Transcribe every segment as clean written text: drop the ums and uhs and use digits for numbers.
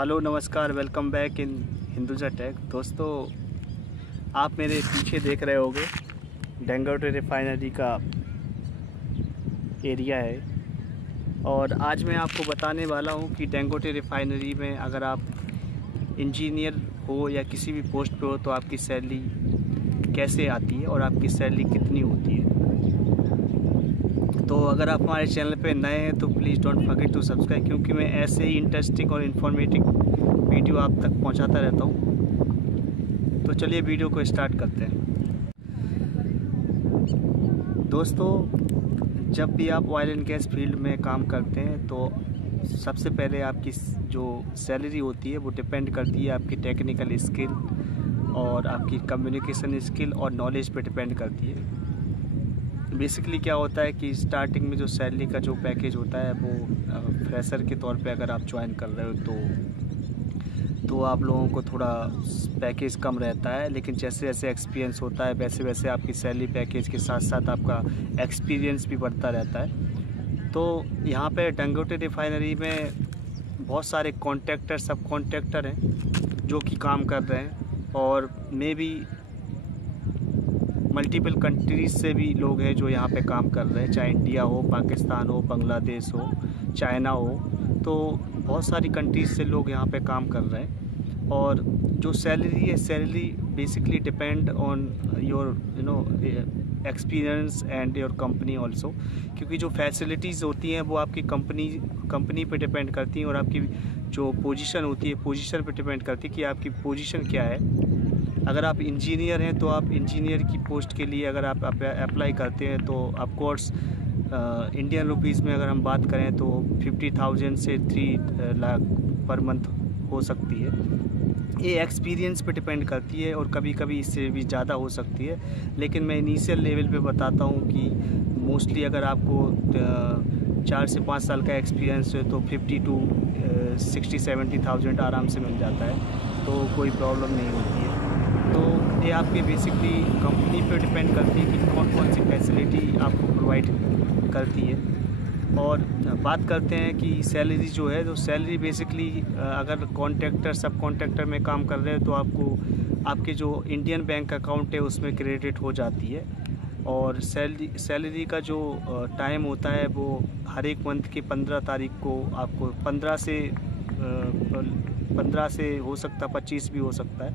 Hello नमस्कार, welcome back in Hinduja tech. दोस्तों, आप मेरे पीछे देख रहे होंगे डेंगोटे रिफाइनरी का एरिया है। और आज मैं आपको बताने वाला हूं कि डेंगोटे रिफाइनरी में अगर आप इंजीनियर हो या किसी भी पोस्ट पे हो तो आपकी सैलरी कैसे आती है और आपकी सैलरी कितनी होती है। तो अगर आप हमारे चैनल पे नए हैं तो please don't forget to subscribe, क्योंकि मैं ऐसे ही इंटरेस्टिंग और इन्फॉर्मेटिव वीडियो आप तक पहुंचाता रहता हूं। तो चलिए वीडियो को स्टार्ट करते हैं। दोस्तों, जब भी आप ऑयल एंड गैस फील्ड में काम करते हैं तो सबसे पहले आपकी जो सैलरी होती है वो डिपेंड करती है आपकी टेक्निकल स्किल और आपकी कम्युनिकेशन स्किल और नॉलेज पे डिपेंड करती है। बेसिकली क्या होता है कि स्टार्टिंग में जो सैलरी का जो पैकेज होता है वो फ्रेशर के तौर पे अगर आप ज्वाइन कर रहे हो तो आप लोगों को थोड़ा पैकेज कम रहता है, लेकिन जैसे जैसे एक्सपीरियंस होता है वैसे वैसे आपकी सैलरी पैकेज के साथ साथ आपका एक्सपीरियंस भी बढ़ता रहता है। तो यहाँ पे डेंगोटे रिफाइनरी में बहुत सारे कॉन्ट्रैक्टर सब कॉन्ट्रैक्टर हैं जो कि काम कर रहे हैं, और मे भी मल्टीपल कंट्रीज़ से भी लोग हैं जो यहाँ पे काम कर रहे हैं, चाहे इंडिया हो, पाकिस्तान हो, बांग्लादेश हो, चाइना हो। तो बहुत सारी कंट्रीज़ से लोग यहाँ पे काम कर रहे हैं। और जो सैलरी है, salary basically depend on your experience and your company also, क्योंकि जो फैसिलिटीज़ होती हैं वो आपकी कंपनी पे डिपेंड करती हैं, और आपकी जो पोजीशन होती है पोजीशन पे डिपेंड करती है कि आपकी पोजीशन क्या है। अगर आप इंजीनियर हैं तो आप इंजीनियर की पोस्ट के लिए अगर आप अप्लाई करते हैं तो ऑफ कोर्स इंडियन रुपीज़ में अगर हम बात करें तो 50,000 से 3 लाख पर मंथ हो सकती है। ये एक्सपीरियंस पे डिपेंड करती है, और कभी कभी इससे भी ज़्यादा हो सकती है, लेकिन मैं इनिशियल लेवल पे बताता हूँ कि मोस्टली अगर आपको 4 से 5 साल का एक्सपीरियंस है तो 50 to 60-70,000 आराम से मिल जाता है, तो कोई प्रॉब्लम नहीं होती है। तो ये आपके बेसिकली कंपनी पे डिपेंड करती है कि कौन कौन सी फैसिलिटी आपको प्रोवाइड करती है। और बात करते हैं कि सैलरी जो है, तो सैलरी बेसिकली अगर कॉन्ट्रैक्टर सब कॉन्ट्रैक्टर में काम कर रहे हैं तो आपको आपके जो इंडियन बैंक अकाउंट है उसमें क्रेडिट हो जाती है। और सैलरी का जो टाइम होता है वो हर एक मंथ के 15 तारीख को आपको 15 से हो सकता है 25 भी हो सकता है,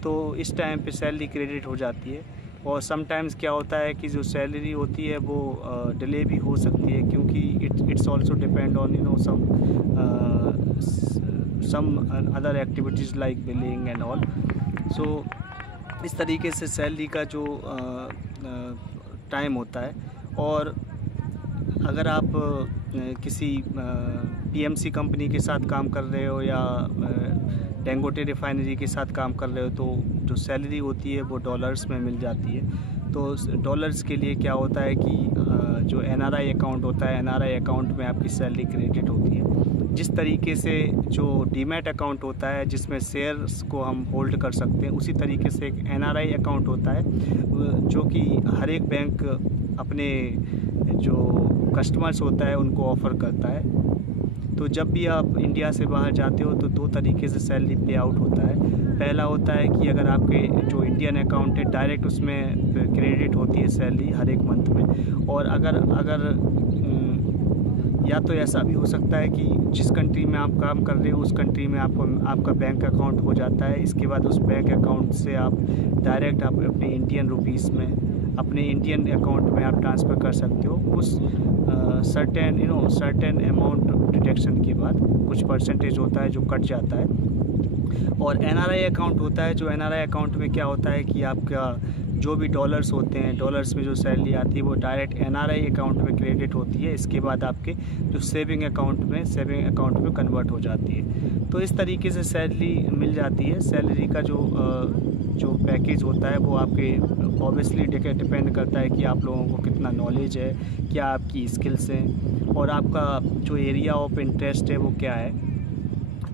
तो इस टाइम पे सैलरी क्रेडिट हो जाती है। और समटाइम्स क्या होता है कि जो सैलरी होती है वो डिले भी हो सकती है, क्योंकि it's also depend on some other activities like billing and all. So इस तरीके से सैलरी का जो टाइम होता है। और अगर आप किसी पीएमसी कंपनी के साथ काम कर रहे हो या डेंगोटे रिफाइनरी के साथ काम कर रहे हो तो जो सैलरी होती है वो डॉलर्स में मिल जाती है। तो डॉलर्स के लिए क्या होता है कि जो एनआरआई अकाउंट होता है, एनआरआई अकाउंट में आपकी सैलरी क्रेडिट होती है। जिस तरीके से जो डीमैट अकाउंट होता है जिसमें शेयर्स को हम होल्ड कर सकते हैं, उसी तरीके से एक एनआरआई अकाउंट होता है जो कि हर एक बैंक अपने जो कस्टमर्स होता है उनको ऑफ़र करता है। तो जब भी आप इंडिया से बाहर जाते हो तो 2 तरीके से सैलरी पे आउट होता है। पहला होता है कि अगर आपके जो इंडियन अकाउंट है डायरेक्ट उसमें क्रेडिट होती है सैलरी हर एक मंथ में। और अगर या तो ऐसा भी हो सकता है कि जिस कंट्री में आप काम कर रहे हो उस कंट्री में आपका बैंक अकाउंट हो जाता है। इसके बाद उस बैंक अकाउंट से आप डायरेक्ट आप अपने इंडियन रुपीज़ में अपने इंडियन अकाउंट में आप ट्रांसफ़र कर सकते हो। उस सर्टेन अमाउंट डिडक्शन के बाद कुछ परसेंटेज होता है जो कट जाता है। और एनआरआई अकाउंट होता है, जो एनआरआई अकाउंट में क्या होता है कि आपका जो भी डॉलर्स होते हैं, डॉलर्स में जो सैलरी आती है वो डायरेक्ट एनआरआई अकाउंट में क्रेडिट होती है। इसके बाद आपके जो सेविंग अकाउंट में कन्वर्ट हो जाती है। तो इस तरीके से सैलरी मिल जाती है। सैलरी का जो पैकेज होता है वो आपके ऑब्वियसली डिपेंड करता है कि आप लोगों को कितना नॉलेज है, क्या आपकी स्किल्स हैं, और आपका जो एरिया ऑफ इंटरेस्ट है वो क्या है।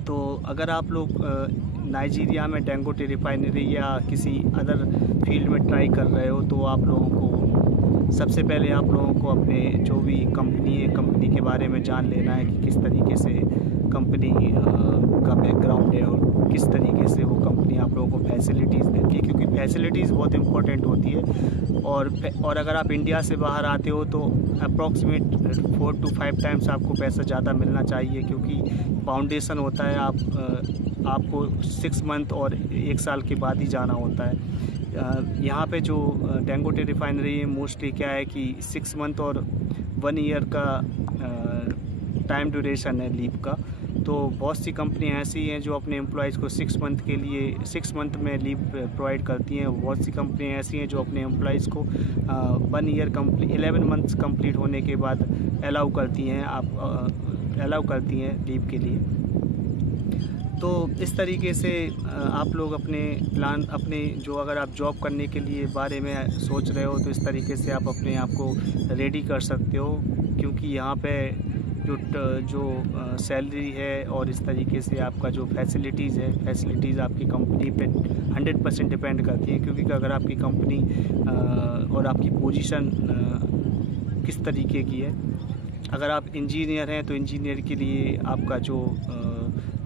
तो अगर आप लोग नाइजीरिया में डेंगोटे रिफाइनरी या किसी अदर फील्ड में ट्राई कर रहे हो तो आप लोगों को सबसे पहले आप लोगों को अपने जो भी कंपनी है कंपनी के बारे में जान लेना है कि किस तरीके से कंपनी का बैकग्राउंड है और किस तरीके से वो कंपनी आप लोगों को फैसिलिटीज़ देती है, क्योंकि फैसिलिटीज़ बहुत इंपॉर्टेंट होती है। और अगर आप इंडिया से बाहर आते हो तो अप्रॉक्सीमेट 4 to 5 टाइम्स आपको पैसा ज़्यादा मिलना चाहिए, क्योंकि फाउंडेशन होता है, आपको 6 मंथ और 1 साल के बाद ही जाना होता है। यहाँ पे जो डेंगोटे रिफाइनरी मोस्टली क्या है कि 6 मंथ और 1 ईयर का टाइम ड्यूरेशन है लीव का। तो बहुत सी कंपनियाँ ऐसी हैं जो अपने एम्प्लॉयज़ को 6 मंथ में लीव प्रोवाइड करती हैं। बहुत सी कंपनियाँ ऐसी हैं जो अपने एम्प्लॉयज़ को 1 ईयर 11 मंथ्स कंप्लीट होने के बाद अलाउ करती हैं लीव के लिए। तो इस तरीके से आप लोग अपने जो अगर आप जॉब करने के लिए बारे में सोच रहे हो तो इस तरीके से आप अपने आप को रेडी कर सकते हो, क्योंकि यहाँ पे जो सैलरी है और इस तरीके से आपका जो फैसिलिटीज़ आपकी कंपनी पे 100% डिपेंड करती हैं। क्योंकि अगर आपकी कंपनी और आपकी पोजीशन किस तरीके की है, अगर आप इंजीनियर हैं तो इंजीनियर के लिए आपका जो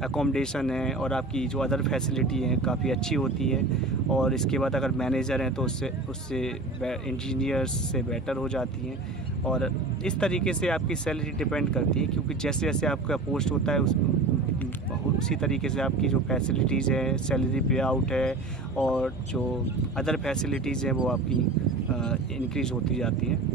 अकोमोडेशन है और आपकी जो अदर फैसिलिटी हैं काफ़ी अच्छी होती है। और इसके बाद अगर मैनेजर हैं तो उससे इंजीनियर्स से बेटर हो जाती हैं। और इस तरीके से आपकी सैलरी डिपेंड करती है, क्योंकि जैसे जैसे आपका पोस्ट होता है उसी तरीके से आपकी जो फैसिलिटीज़ है, सैलरी पे आउट है और जो अदर फैसिलिटीज़ हैं वो आपकी इंक्रीज़ होती जाती हैं।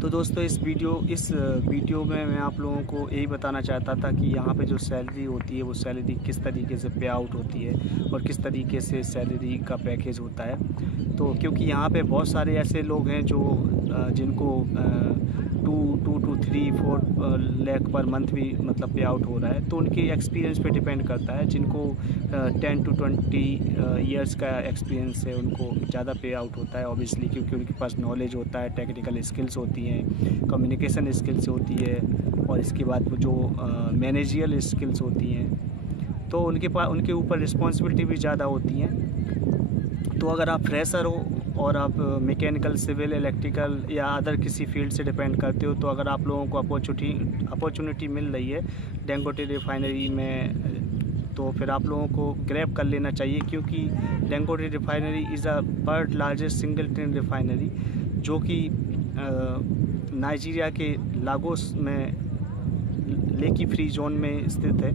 तो दोस्तों इस वीडियो में मैं आप लोगों को यही बताना चाहता था कि यहाँ पे जो सैलरी होती है वो सैलरी किस तरीके से पे आउट होती है और किस तरीके से सैलरी का पैकेज होता है। तो क्योंकि यहाँ पे बहुत सारे ऐसे लोग हैं जो जिनको 2 to 3-4 लाख पर मंथ भी मतलब पे आउट हो रहा है, तो उनके एक्सपीरियंस पे डिपेंड करता है। जिनको 10 to 20 ईयर्स का एक्सपीरियंस है उनको ज़्यादा पे आउट होता है ऑब्वियसली, क्योंकि उनके पास नॉलेज होता है, टेक्निकल स्किल्स होती हैं, कम्युनिकेशन स्किल्स होती है और इसके बाद जो मैनेजियल स्किल्स होती हैं, तो उनके ऊपर रिस्पॉन्सिबिलिटी भी ज़्यादा होती हैं। तो अगर आप फ्रेशर हो और आप मैकेनिकल, सिविल, इलेक्ट्रिकल या अदर किसी फील्ड से डिपेंड करते हो, तो अगर आप लोगों को अपॉर्चुनिटी मिल रही है डेंगोटे रिफाइनरी में, तो फिर आप लोगों को ग्रैब कर लेना चाहिए, क्योंकि Dangote refinery is a world largest single train refinery, जो कि नाइजीरिया के लागोस में लेकी फ्री जोन में स्थित है।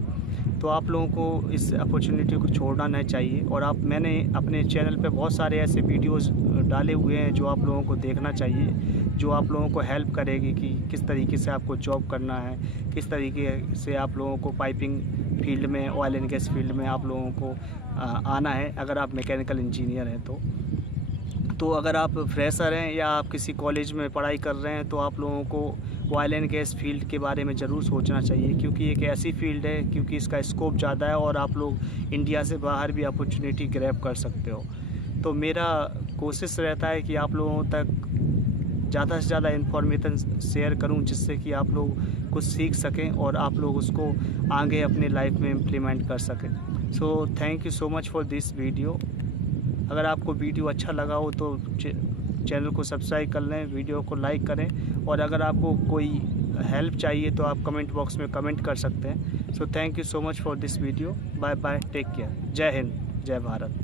तो आप लोगों को इस अपॉर्चुनिटी को छोड़ना नहीं चाहिए। और मैंने अपने चैनल पे बहुत सारे ऐसे वीडियोस डाले हुए हैं जो आप लोगों को देखना चाहिए, जो आप लोगों को हेल्प करेगी कि किस तरीके से आपको जॉब करना है, किस तरीके से आप लोगों को पाइपिंग फील्ड में, ऑयल एंड गैस फील्ड में आप लोगों को आना है अगर आप मैकेनिकल इंजीनियर हैं तो अगर आप फ्रेशर हैं या आप किसी कॉलेज में पढ़ाई कर रहे हैं तो आप लोगों को ऑयल एंड गैस फील्ड के बारे में ज़रूर सोचना चाहिए, क्योंकि एक ऐसी फील्ड है क्योंकि इसका स्कोप ज़्यादा है और आप लोग इंडिया से बाहर भी अपॉर्चुनिटी ग्रैब कर सकते हो। तो मेरा कोशिश रहता है कि आप लोगों तक ज़्यादा से ज़्यादा इन्फॉर्मेशन शेयर करूं, जिससे कि आप लोग कुछ सीख सकें और आप लोग उसको आगे अपने लाइफ में इम्प्लीमेंट कर सकें। सो thank you so much for this video. अगर आपको वीडियो अच्छा लगा हो तो चैनल को सब्सक्राइब कर लें, वीडियो को लाइक करें, और अगर आपको कोई हेल्प चाहिए तो आप कमेंट बॉक्स में कमेंट कर सकते हैं। So thank you so much for this video. Bye bye, take care. जय हिंद, जय भारत।